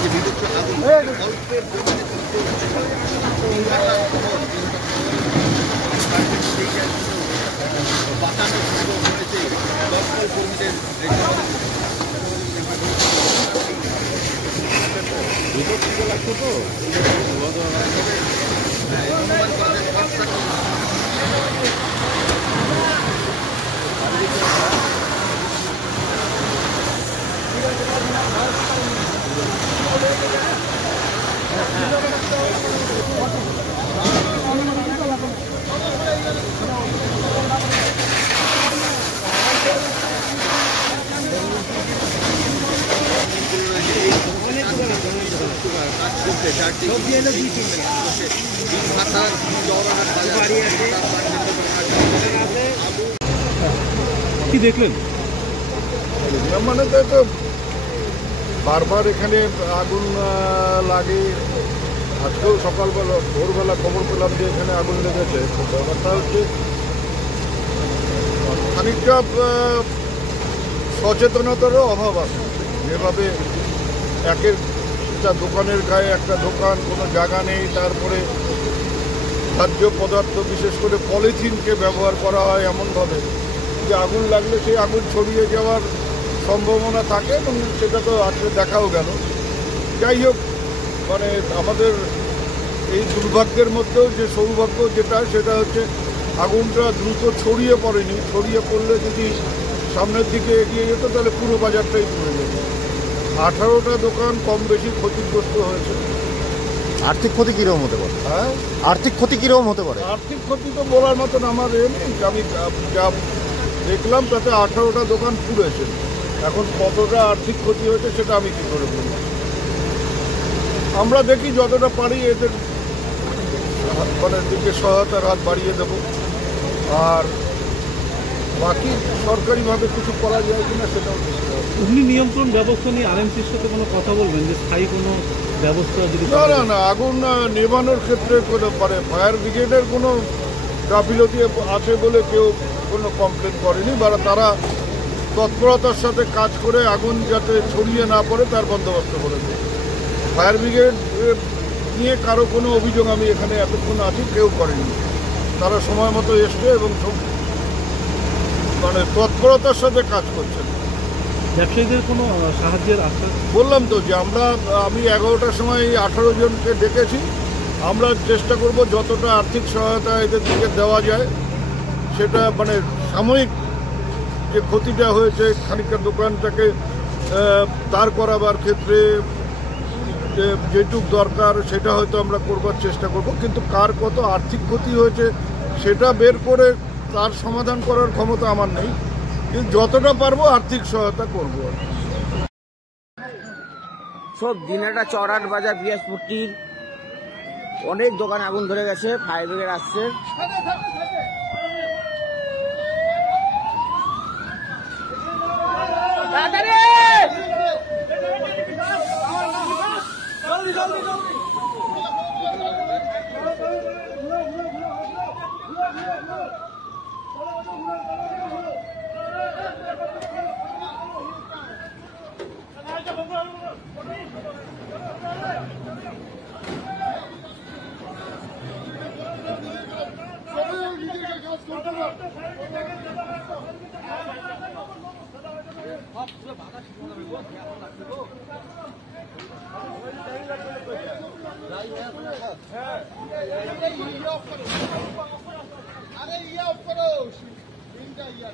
কি দেখলেন? মানে তো বারবার এখানে আগুন লাগে। আজকেও সকালবেলা ভোরবেলা খবর পেলাম যে এখানে আগুন লেগেছে। ব্যাপারটা হচ্ছে খানিকটা সচেতনতারও অভাব আছে। যেভাবে একটা দোকানের গায়ে একটা দোকান, কোনো জায়গা নেই, তারপরে খাদ্য পদার্থ বিশেষ করে পলিথিনকে ব্যবহার করা হয় এমনভাবে যে আগুন লাগলে সেই আগুন ছড়িয়ে যাওয়ার সম্ভাবনা থাকে এবং সেটা তো আসলে দেখাও গেল। যাই হোক, মানে আমাদের এই দুর্ভাগ্যের মধ্যেও যে সৌভাগ্য সেটা হচ্ছে আগুনটা দ্রুত ছড়িয়ে পড়েনি। ছড়িয়ে পড়লে যদি সামনের দিকে এগিয়ে যেত তাহলে পুরো বাজারটাই পুড়ে যেত। 18টা দোকান কম বেশি ক্ষতিগ্রস্ত হয়েছে। আর্থিক ক্ষতি কীরকম হতে পারে? হ্যাঁ, আর্থিক ক্ষতি কীরকম হতে পারে? আর্থিক ক্ষতি তো বলার মতন আমার নেই। আমি যা দেখলাম তাতে 18টা দোকান পুড়েছে। এখন কতটা আর্থিক ক্ষতি হয়েছে সেটা আমি কী করে বলব। আমরা দেখি যতটা পারি এদের মানে দিকে সহায়তার হাত বাড়িয়ে দেব। আর বাকি সরকারিভাবে কিছু করা যায় কিনা সেটাও দেখতে হবে। অগ্নি নিয়ন্ত্রণ ব্যবস্থা নিয়ে আরএমসির সাথে কোনো কথা বলবেন যে স্থায়ী কোনো ব্যবস্থা যদি? না, আগুন নেভানোর ক্ষেত্রে মানে ফায়ার ব্রিগেডের কোনো গাফিলতি আছে বলে কেউ কোনো কমপ্লেন করেনি। বা তারা তৎপরতার সাথে কাজ করে আগুন যাতে ছড়িয়ে না পড়ে তার বন্দোবস্ত করেছে। ফায়ার ব্রিগেড নিয়ে কারো কোনো অভিযোগ আমি এখানে এতক্ষণ আছি কেউ করেনি। তারা সময় মতো এসছে এবং মানে তৎপরতার সাথে কাজ করছেন। ব্যবসায়ীদের কোনো সাহায্যের আশ্বাস? বললাম তো যে আমি 11টার সময় 18 জনকে ডেকেছি। আমরা চেষ্টা করব যতটা আর্থিক সহায়তা এদের দিকে দেওয়া যায় সেটা মানে সাময়িক যে ক্ষতিটা হয়েছে খানিকটা দোকানটাকে দাঁড় করাবার ক্ষেত্রে যেটুক দরকার সেটা হয়তো আমরা করবার চেষ্টা করব। কিন্তু কার কত আর্থিক ক্ষতি হয়েছে সেটা বের করে তার সমাধান করার ক্ষমতা আমার নেই, কিন্তু যতটা পারবো আর্থিক সহায়তা করব। সব দিনাটা চড়াট বাজার পিয়াজপট্টির অনেক দোকান আগুন ধরে গেছে। ফায়ার ব্রিগেড আসছে। अरे ये ऑफ करो इनका ये